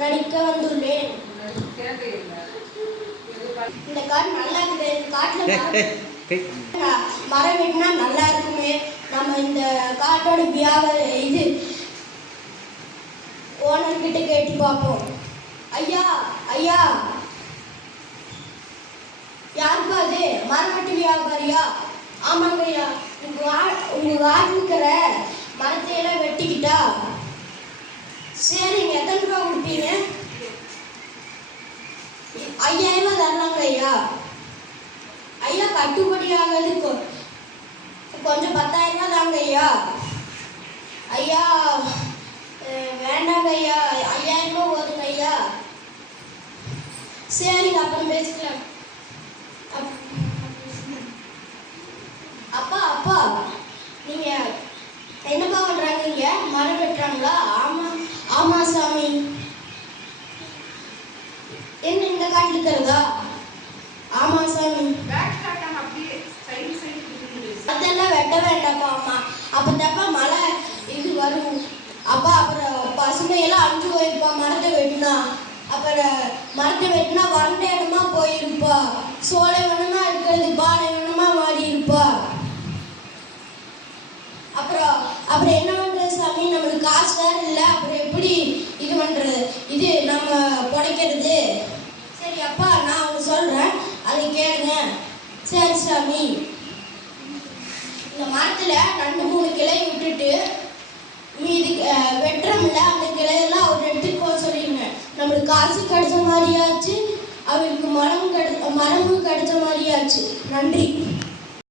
நடிக்க வந்துள்ளேன். இந்த காடு நல்லா இருக்குது. இந்த காட்டுல மரம் வெட்டினா நல்லா இருக்குமே. நம்ம இந்த காட்டோட இது ஓனர் கிட்ட கேட்டு பார்ப்போம். ஐயா ஐயா, யாருப்பா அது? மரம் வெட்டி வியாபாரியா? ஆமாங்க ஐயா. உங்க காட்டில் இருக்கிற மரத்தையெல்லாம் வெட்டிக்கிட்டா சரிங்க. எத்தனை ரூபா கொடுப்பீங்க? 5000 ரூபா தரலாங்க ஐயா. ஐயா கட்டுப்படி ஆகுது. கொஞ்சம் 10000 ரூபா தாங்க ஐயா. ஐயா வேண்டாங்க ஐயா, 5000 ரூபா போதுங்க ஐயா. சரிங்க, அப்புறம் பேசிக்கலாம். அப்பா அப்பா, நீங்க என்னப்பா பண்றாங்க? இங்க மரம் வெட்டுறாங்களா? ஆமா ஆமா சாமி. என்ன இந்த காட்டுல இருக்கிறதா? ஆமா சாமி. அதெல்லாம் வெட்ட வேண்டாப்பா. அம்மா அப்பதாப்பா மழை இது வரும். அப்பா அப்புறம் பசுமையெல்லாம் அழிஞ்சு போயிருப்பா மரத்தை வெட்டினா. அப்புறம் மரத்தை வெட்டினா வறண்ட இடமா போயிருப்பா. சோலை வேணுமா இருக்கிறது பாலை வேணுமா மாறி இருப்பா. அப்புறம் என்ன பண்றது சாமி? நம்மளுக்கு காசு வேற இல்லை. அப்புறம் எப்படி இது பண்றது? இது நம்ம புடைக்கிறது. சரி அப்பா, நான் அவங்க சொல்றேன், அதை கேளுங்க. சரி சாமி. இந்த மரத்துல 2-3 கிளை விட்டுட்டு மீதி வெட்டுறோம்ல, அந்த கிளையெல்லாம் ஒரு இடத்துக்கு போக சொல்லிடுங்க. நம்மளுக்கு காசு கிடைச்ச மாதிரியாச்சு, அவருக்கு மரமும் கிடைச்ச மாதிரியாச்சு. நன்றி.